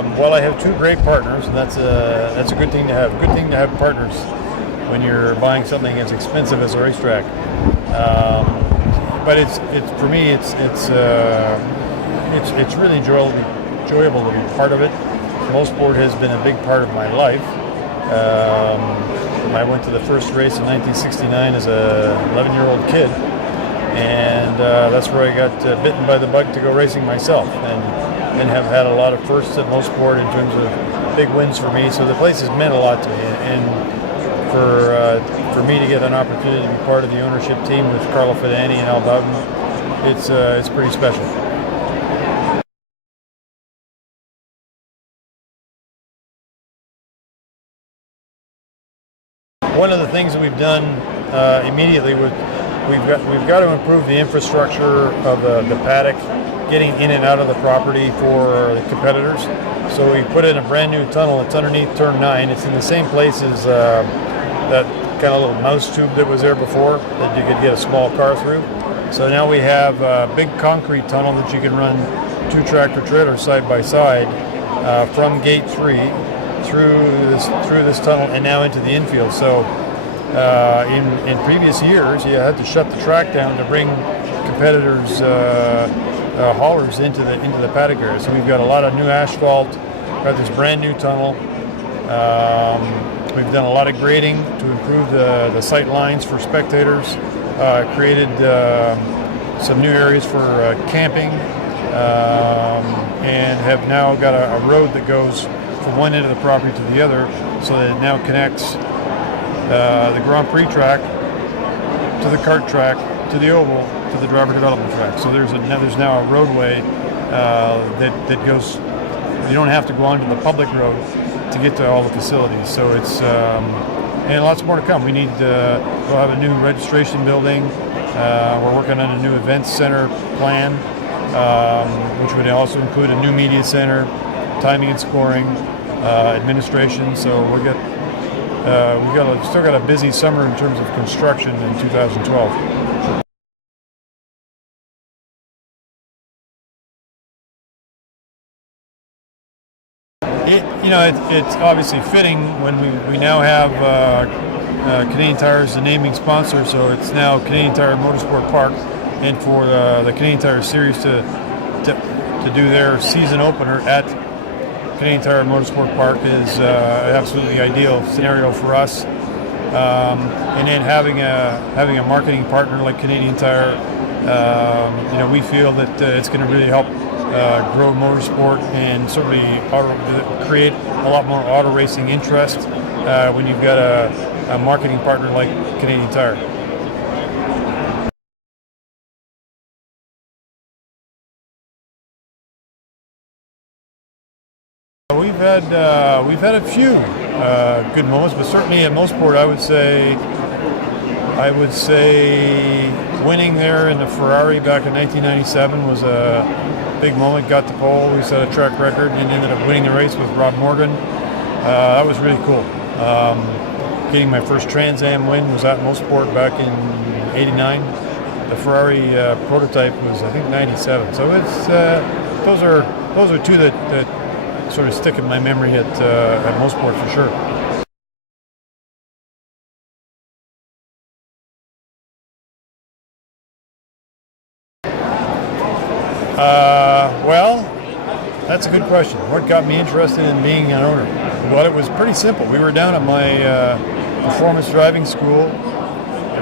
Well, I have two great partners, and that's a good thing to have. Good thing to have partners when you're buying something as expensive as a racetrack. But it's for me, it's really enjoyable to be part of it. Mosport has been a big part of my life. I went to the first race in 1969 as a 11-year-old kid, and that's where I got bitten by the bug to go racing myself, and have had a lot of firsts at Mosport in terms of big wins for me. So the place has meant a lot to me, and for me to get an opportunity to be part of the ownership team with Carlo Fidani and Al Bowden, it's pretty special. One of the things that we've done immediately was we've got to improve the infrastructure of the paddock, getting in and out of the property for the competitors. So we put in a brand new tunnel. It's underneath turn 9. It's in the same place as that kind of little mouse tube that was there before that you could get a small car through. So now we have a big concrete tunnel that you can run 2 tractor trailers side by side from gate 3 through this tunnel and now into the infield. So in previous years, you had to shut the track down to bring competitors' haulers into the paddock area. So we've got a lot of new asphalt. We've got this brand new tunnel. We've done a lot of grading to improve the sight lines for spectators. Created some new areas for camping, and have now got a road that goes from one end of the property to the other, so that it now connects the Grand Prix track to the kart track to the oval to the driver development track. So there's now a roadway that goes. You don't have to go onto the public road to get to all the facilities. So it's and lots more to come. We'll have a new registration building. We're working on a new events center plan, which would also include a new media center, timing and scoring, administration. So we've still got a busy summer in terms of construction in 2012. It's obviously fitting when we now have Canadian Tire as the naming sponsor, so it's now Canadian Tire Motorsport Park, and for the Canadian Tire Series to do their season opener at Canadian Tire Motorsport Park is an absolutely ideal scenario for us. And then having a marketing partner like Canadian Tire, we feel that it's going to really help grow motorsport and certainly create a lot more auto racing interest when you've got a marketing partner like Canadian Tire. We've had a few good moments, but certainly at Mosport, I would say winning there in the Ferrari back in 1997 was a big moment. Got the pole, we set a track record, and ended up winning the race with Rob Morgan. That was really cool. Getting my first Trans Am win was at Mosport back in '89. The Ferrari prototype was, I think, '97. So it's those are two that sort of stick in my memory at Mosport for sure. Well, that's a good question. What got me interested in being an owner? Well, it was pretty simple. We were down at my performance driving school. I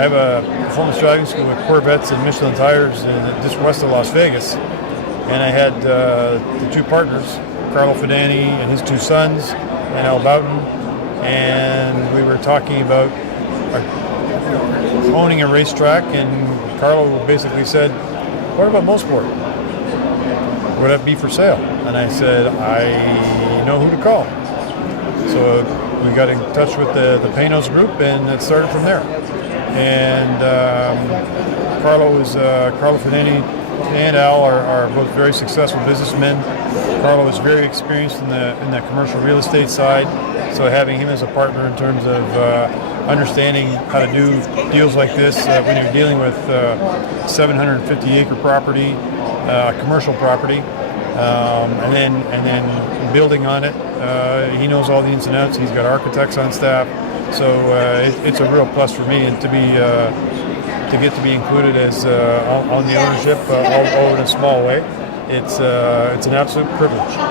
have a performance driving school with Corvettes and Michelin tires just west of Las Vegas. And I had the two partners, Carlo Fidani and his two sons, and Al Bowden, and we were talking about owning a racetrack, and Carlo basically said, "What about Mosport? Would that be for sale?" And I said, "I know who to call." So we got in touch with the Panos group, and it started from there. And Carlo Fidani and Al are both very successful businessmen. Carlo is very experienced in the commercial real estate side, so having him as a partner in terms of understanding how to do deals like this when you're dealing with 750-acre property, commercial property, and then building on it. He knows all the ins and outs. He's got architects on staff, so it's a real plus for me, and to get to be included as on the ownership, although in a small way. It's an absolute privilege.